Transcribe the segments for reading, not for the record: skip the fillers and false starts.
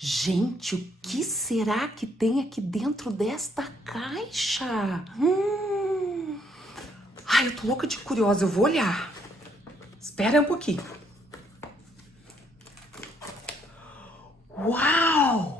Gente, o que será que tem aqui dentro desta caixa? Ai, eu tô louca de curiosa, eu vou olhar. Espera um pouquinho. Uau!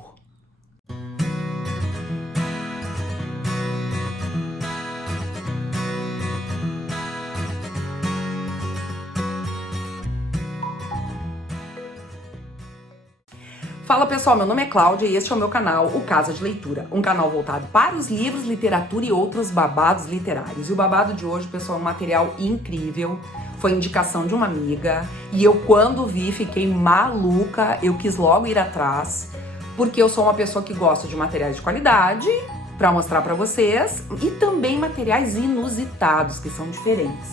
Fala pessoal, meu nome é Cláudia e este é o meu canal, o Casa de Leitura, um canal voltado para os livros, literatura e outros babados literários. E o babado de hoje, pessoal, é um material incrível, foi indicação de uma amiga e eu quando vi fiquei maluca, eu quis logo ir atrás, porque eu sou uma pessoa que gosta de materiais de qualidade para mostrar para vocês e também materiais inusitados, que são diferentes.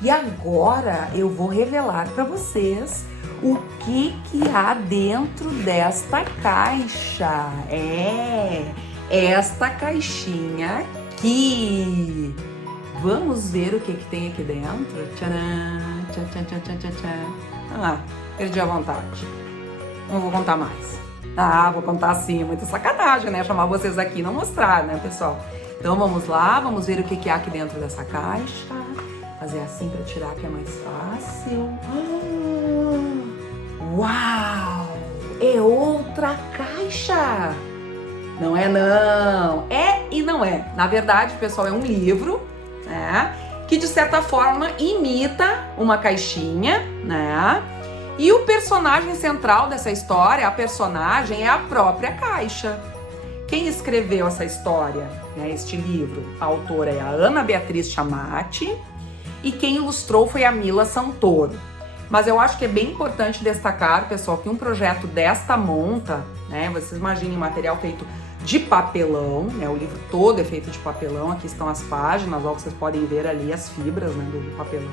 E agora eu vou revelar para vocês o que há dentro desta caixa. Esta caixinha aqui. Vamos ver o que tem aqui dentro. Tcharam, tchan, tchan, tchan, tchan, tchan. Ah, perdi a vontade. Não vou contar mais. Ah, vou contar sim, muita sacanagem, né? Chamar vocês aqui e não mostrar, né, pessoal? Então vamos lá, vamos ver o que há aqui dentro dessa caixa. Fazer assim para tirar que é mais fácil. Uau! É outra caixa! Não é não! É e não é. Na verdade, pessoal, é um livro, né? Que de certa forma imita uma caixinha, né? E o personagem central dessa história, a personagem, é a própria caixa. Quem escreveu essa história, né, este livro? A autora é a Ana Beatriz Chamati e quem ilustrou foi a Mila Santoro. Mas eu acho que é bem importante destacar, pessoal, que um projeto desta monta, né, vocês imaginem um material feito de papelão, né, o livro todo é feito de papelão, aqui estão as páginas, ó, vocês podem ver ali as fibras, né, do papelão,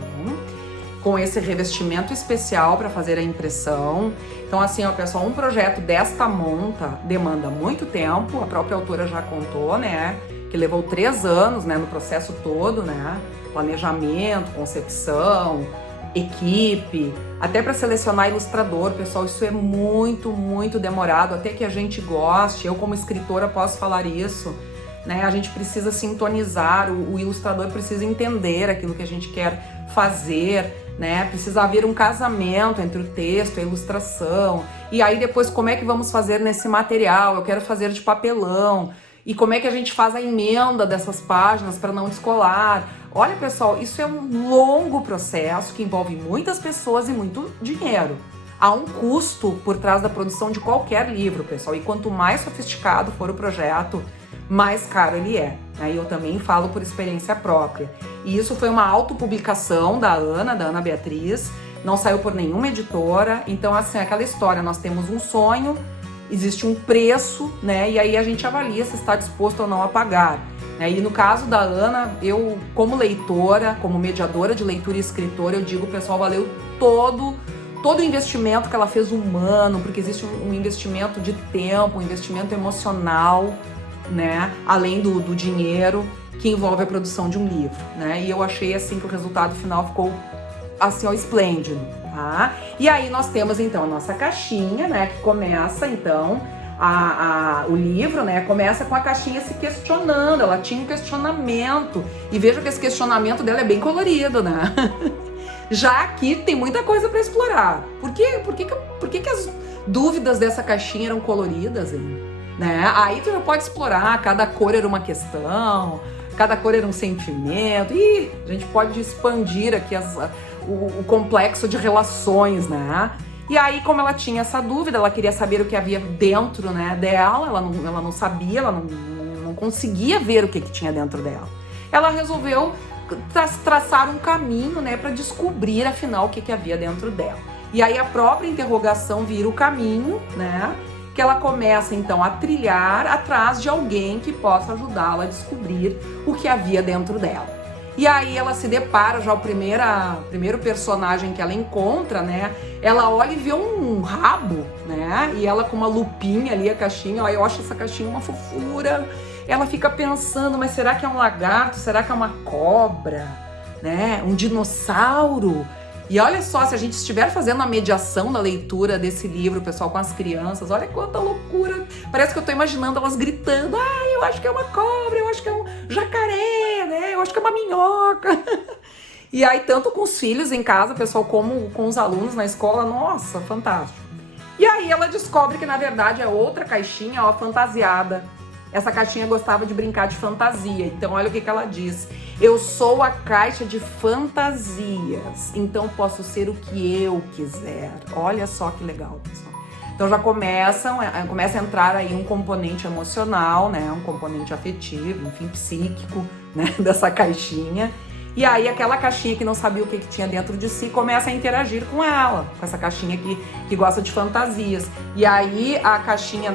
com esse revestimento especial para fazer a impressão. Então assim, ó, pessoal, um projeto desta monta demanda muito tempo, a própria autora já contou, né, que levou 3 anos, né, no processo todo, né, planejamento, concepção, equipe, até para selecionar ilustrador, pessoal, isso é muito, muito demorado, até que a gente goste. Eu como escritora posso falar isso, né? A gente precisa sintonizar, o ilustrador precisa entender aquilo que a gente quer fazer, né? Precisa haver um casamento entre o texto e a ilustração. E aí depois como é que vamos fazer nesse material? Eu quero fazer de papelão. E como é que a gente faz a emenda dessas páginas para não descolar? Olha, pessoal, isso é um longo processo que envolve muitas pessoas e muito dinheiro. Há um custo por trás da produção de qualquer livro, pessoal, e quanto mais sofisticado for o projeto, mais caro ele é. Aí eu também falo por experiência própria. E isso foi uma autopublicação da Ana Beatriz, não saiu por nenhuma editora. Então, assim, aquela história, nós temos um sonho, existe um preço, né? E aí a gente avalia se está disposto ou não a pagar. E no caso da Ana, eu como leitora, como mediadora de leitura e escritora, eu digo, pessoal, valeu todo o investimento que ela fez humano, porque existe um investimento de tempo, um investimento emocional, né? Além do dinheiro que envolve a produção de um livro, né? E eu achei assim que o resultado final ficou assim, ó, esplêndido, tá? E aí nós temos então a nossa caixinha, né? Que começa então o livro, né? Começa com a caixinha se questionando, ela tinha um questionamento e veja que esse questionamento dela é bem colorido, né? Já aqui tem muita coisa para explorar. Por que as dúvidas dessa caixinha eram coloridas, hein? Né? Aí tu já pode explorar, cada cor era uma questão, cada cor era um sentimento, e a gente pode expandir aqui o complexo de relações, né? E aí, como ela tinha essa dúvida, ela queria saber o que havia dentro, né, dela, ela não sabia, ela não conseguia ver o que tinha dentro dela. Ela resolveu traçar um caminho, né, para descobrir, afinal, o que havia dentro dela. E aí a própria interrogação vira o caminho, né, que ela começa, então, a trilhar atrás de alguém que possa ajudá-la a descobrir o que havia dentro dela. E aí ela se depara, já o primeiro personagem que ela encontra, né? Ela olha e vê um rabo, né? E ela com uma lupinha ali, a caixinha, ó, eu acho essa caixinha uma fofura. Ela fica pensando, mas será que é um lagarto? Será que é uma cobra? Né? Um dinossauro? E olha só, se a gente estiver fazendo a mediação da leitura desse livro, pessoal, com as crianças, olha quanta loucura. Parece que eu tô imaginando elas gritando, eu acho que é uma cobra, eu acho que é um jacaré, né? Eu acho que é uma minhoca. E aí, tanto com os filhos em casa, pessoal, como com os alunos na escola, nossa, fantástico. E aí ela descobre que, na verdade, é outra caixinha, ó, fantasiada. Essa caixinha gostava de brincar de fantasia. Então, olha o que ela diz. Eu sou a caixa de fantasias, então posso ser o que eu quiser. Olha só que legal, pessoal. Então já começa a entrar aí um componente emocional, né? Um componente afetivo, enfim, psíquico, né? Dessa caixinha. E aí aquela caixinha que não sabia o que tinha dentro de si começa a interagir com ela, com essa caixinha que gosta de fantasias. E aí a caixinha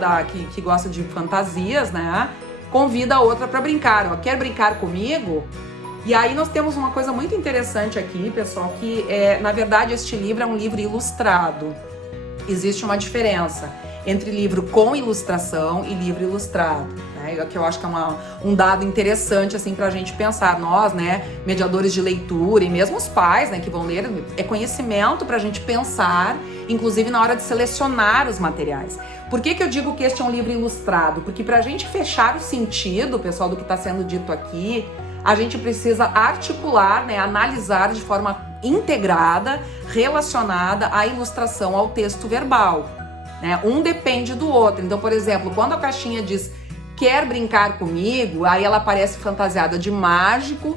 que gosta de fantasias, né, convida a outra para brincar. Ó, quer brincar comigo? E aí nós temos uma coisa muito interessante aqui, pessoal, que na verdade este livro é um livro ilustrado. Existe uma diferença entre livro com ilustração e livro ilustrado, né? Que eu acho que é um dado interessante, assim, pra gente pensar. Nós, né, mediadores de leitura e mesmo os pais, né, que vão ler, é conhecimento pra gente pensar, inclusive na hora de selecionar os materiais. Por que eu digo que este é um livro ilustrado? Porque pra gente fechar o sentido, pessoal, do que está sendo dito aqui, a gente precisa articular, né, analisar de forma integrada, relacionada à ilustração, ao texto verbal. Né? Um depende do outro. Então, por exemplo, quando a caixinha diz quer brincar comigo, aí ela aparece fantasiada de mágico,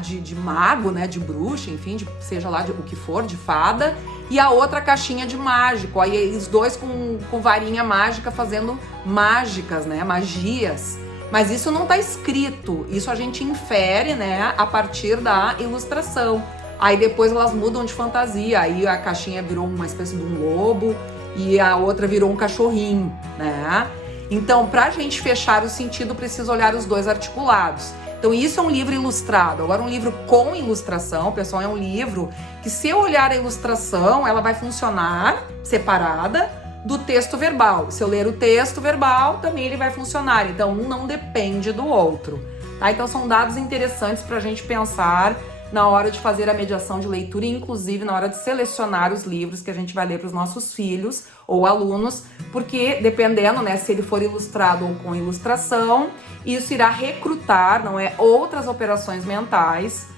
de mago, né, de bruxa, enfim, seja lá o que for, de fada, e a outra caixinha de mágico, aí os dois com varinha mágica fazendo mágicas, né, magias. Mas isso não está escrito, isso a gente infere, né, a partir da ilustração. Aí depois elas mudam de fantasia, aí a caixinha virou uma espécie de um lobo e a outra virou um cachorrinho, né? Então, para a gente fechar o sentido, precisa olhar os dois articulados. Então, isso é um livro ilustrado. Agora, um livro com ilustração, pessoal, é um livro que, se eu olhar a ilustração, ela vai funcionar separada do texto verbal. Se eu ler o texto verbal, também ele vai funcionar. Então, um não depende do outro. Tá? Então, são dados interessantes para a gente pensar na hora de fazer a mediação de leitura e, inclusive, na hora de selecionar os livros que a gente vai ler para os nossos filhos ou alunos, porque, dependendo, né, se ele for ilustrado ou com ilustração, isso irá recrutar, não é, outras operações mentais,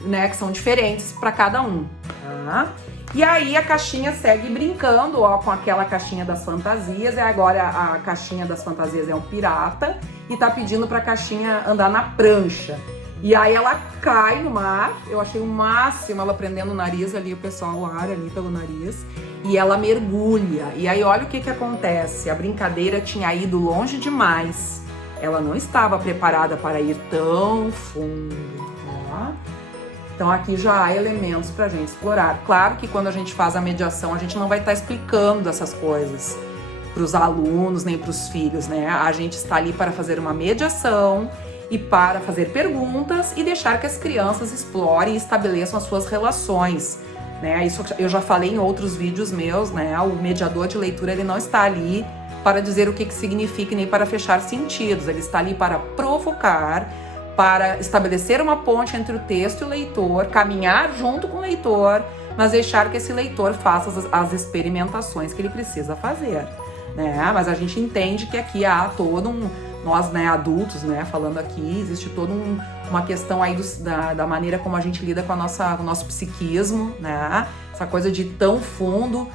né, que são diferentes para cada um. Tá? E aí a caixinha segue brincando, ó, com aquela caixinha das fantasias, e agora a caixinha das fantasias é um pirata e tá pedindo para a caixinha andar na prancha. E aí ela cai no mar, eu achei o máximo ela prendendo o nariz ali, o pessoal, o ar ali pelo nariz, e ela mergulha. E aí olha o que acontece, a brincadeira tinha ido longe demais, ela não estava preparada para ir tão fundo, ó. Então aqui já há elementos pra gente explorar. Claro que quando a gente faz a mediação, a gente não vai estar explicando essas coisas para os alunos, nem para os filhos, né? A gente está ali para fazer uma mediação e para fazer perguntas e deixar que as crianças explorem e estabeleçam as suas relações, né? Isso eu já falei em outros vídeos meus, né? O mediador de leitura, ele não está ali para dizer o que significa nem para fechar sentidos, ele está ali para provocar, para estabelecer uma ponte entre o texto e o leitor, caminhar junto com o leitor, mas deixar que esse leitor faça as experimentações que ele precisa fazer, né? Mas a gente entende que aqui há todo nós, né, adultos, né, falando aqui, existe toda uma questão aí da maneira como a gente lida com o nosso psiquismo, né? Essa coisa de ir tão fundo,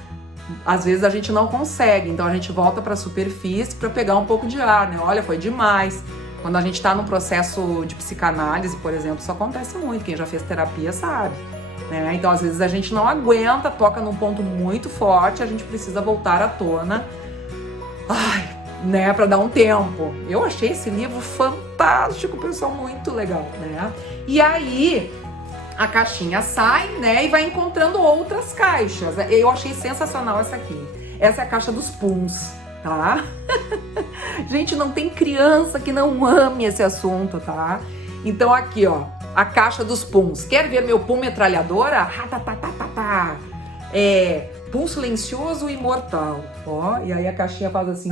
às vezes a gente não consegue, então a gente volta para a superfície para pegar um pouco de ar, né? Olha, foi demais. Quando a gente está no processo de psicanálise, por exemplo, isso acontece muito, quem já fez terapia sabe, né? Então, às vezes a gente não aguenta, toca num ponto muito forte, a gente precisa voltar à tona, né, para dar um tempo. Eu achei esse livro fantástico, pessoal, muito legal, né? E aí a caixinha sai, né, e vai encontrando outras caixas. Eu achei sensacional essa aqui. Essa é a caixa dos puns, tá? Gente, não tem criança que não ame esse assunto, tá? Então aqui, ó, a caixa dos puns. Quer ver meu pum metralhadora? Pum silencioso e imortal. Ó, e aí a caixinha faz assim,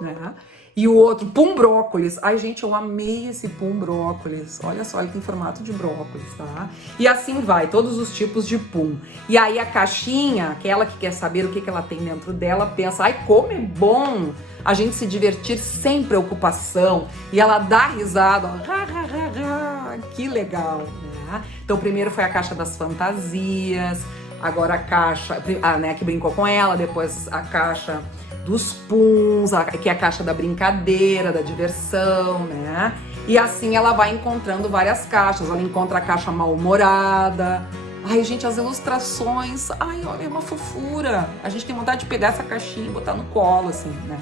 né? E o outro, pum brócolis. Ai, gente, eu amei esse pum brócolis. Olha só, ele tem formato de brócolis, tá? E assim vai, todos os tipos de pum. E aí a caixinha, aquela que quer saber o que ela tem dentro dela, pensa, ai, como é bom a gente se divertir sem preocupação. E ela dá risada, ó, que legal, né? Então primeiro foi a caixa das fantasias, agora a caixa, né, que brincou com ela, depois a caixa dos puns, que é a caixa da brincadeira, da diversão, né? E assim ela vai encontrando várias caixas. Ela encontra a caixa mal-humorada. Ai, gente, as ilustrações, ai, olha, é uma fofura. A gente tem vontade de pegar essa caixinha e botar no colo, assim, né?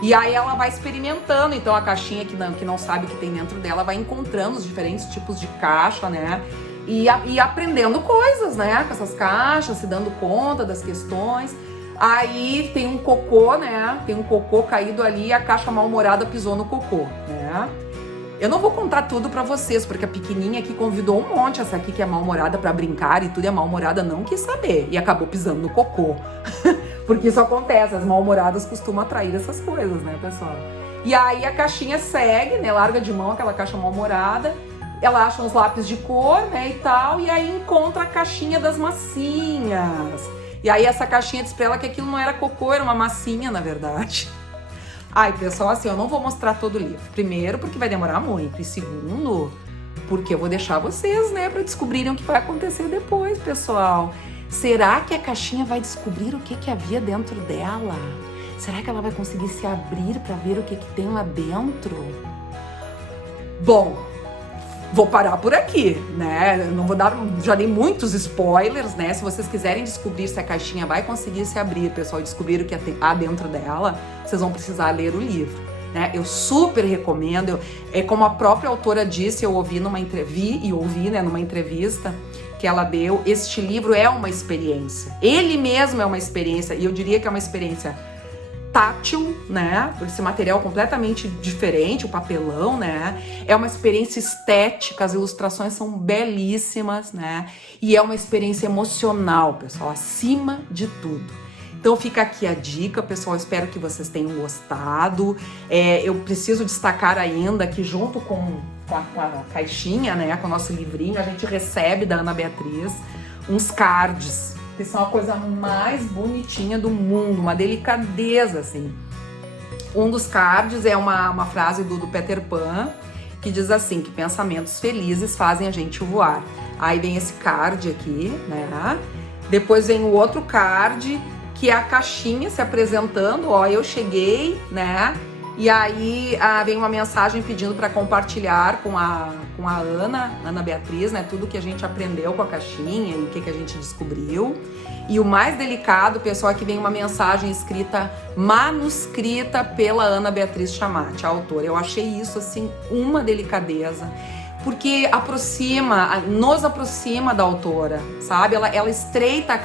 E aí ela vai experimentando, então a caixinha que não sabe o que tem dentro dela vai encontrando os diferentes tipos de caixa, né? E aprendendo coisas, né? Com essas caixas, se dando conta das questões. Aí tem um cocô, né? Tem um cocô caído ali e a caixa mal-humorada pisou no cocô, né? Eu não vou contar tudo pra vocês, porque a pequenininha aqui convidou um monte, essa aqui que é mal-humorada pra brincar e tudo, e a mal-humorada não quis saber e acabou pisando no cocô. Porque isso acontece, as mal-humoradas costumam atrair essas coisas, né, pessoal? E aí a caixinha segue, né? Larga de mão aquela caixa mal-humorada, ela acha uns lápis de cor, né, e tal, e aí encontra a caixinha das massinhas. E aí essa caixinha diz pra ela que aquilo não era cocô, era uma massinha, na verdade. Ai, pessoal, assim, eu não vou mostrar todo o livro. Primeiro, porque vai demorar muito. E segundo, porque eu vou deixar vocês, né, pra descobrirem o que vai acontecer depois, pessoal. Será que a caixinha vai descobrir o que havia dentro dela? Será que ela vai conseguir se abrir pra ver o que tem lá dentro? Bom, vou parar por aqui, né? Eu não vou dar, já dei muitos spoilers, né? Se vocês quiserem descobrir se a caixinha vai conseguir se abrir, pessoal, e descobrir o que há dentro dela, vocês vão precisar ler o livro, né? Eu super recomendo. É como a própria autora disse, eu ouvi numa entrevista que ela deu. Este livro é uma experiência. Ele mesmo é uma experiência, e eu diria que é uma experiência tátil, né? Por esse material completamente diferente, o papelão, né? É uma experiência estética, as ilustrações são belíssimas, né? E é uma experiência emocional, pessoal, acima de tudo. Então fica aqui a dica, pessoal, espero que vocês tenham gostado. Eu preciso destacar ainda que junto com a caixinha, né, com o nosso livrinho, a gente recebe da Ana Beatriz uns cards, que são a coisa mais bonitinha do mundo, uma delicadeza, assim. Um dos cards é uma frase do Peter Pan, que diz assim, que pensamentos felizes fazem a gente voar. Aí vem esse card aqui, né? Depois vem o outro card, que é a caixinha se apresentando, ó, eu cheguei, né? E aí vem uma mensagem pedindo para compartilhar com a Ana Beatriz, né? Tudo que a gente aprendeu com a caixinha e o que a gente descobriu. E o mais delicado, pessoal, é que vem uma mensagem escrita, manuscrita pela Ana Beatriz Chamati, a autora. Eu achei isso, assim, uma delicadeza, porque nos aproxima da autora, sabe? Ela estreita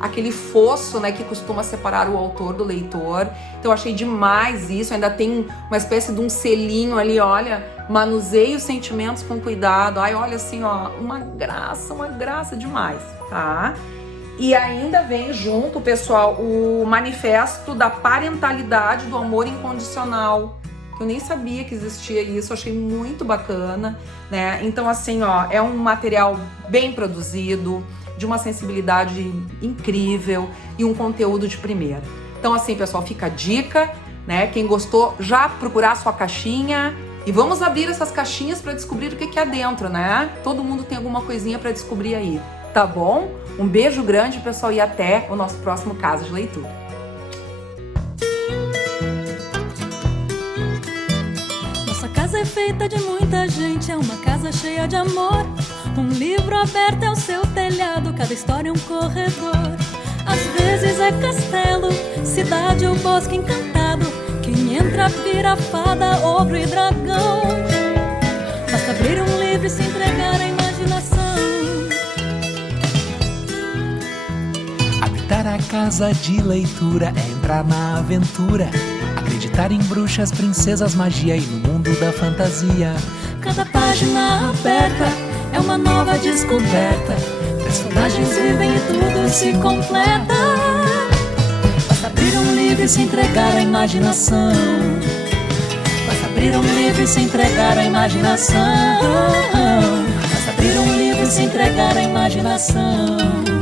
aquele fosso, né, que costuma separar o autor do leitor. Então eu achei demais isso, ainda tem uma espécie de um selinho ali, olha, manuseie os sentimentos com cuidado. Ai, olha assim, ó, uma graça demais, tá? E ainda vem junto, pessoal, o manifesto da parentalidade do amor incondicional. Eu nem sabia que existia isso, achei muito bacana, né? Então, assim, ó, é um material bem produzido, de uma sensibilidade incrível e um conteúdo de primeira. Então, assim, pessoal, fica a dica, né? Quem gostou, já procurar a sua caixinha e vamos abrir essas caixinhas para descobrir o que há dentro, né? Todo mundo tem alguma coisinha para descobrir aí, tá bom? Um beijo grande, pessoal, e até o nosso próximo Casa de Leitura. Casa é feita de muita gente, é uma casa cheia de amor. Um livro aberto é o seu telhado, cada história é um corredor. Às vezes é castelo, cidade ou bosque encantado. Quem entra vira fada, ogro e dragão. Basta abrir um livro e se entregar à imaginação. Habitar a casa de leitura é entrar na aventura. Acreditar em bruxas, princesas, magia e no mundo da fantasia. Cada página aberta é uma nova descoberta. Personagens vivem e tudo se completa. Basta abrir um livro e se entregar à imaginação. abrir um livro e se entregar à imaginação. Basta abrir um livro e se entregar à imaginação.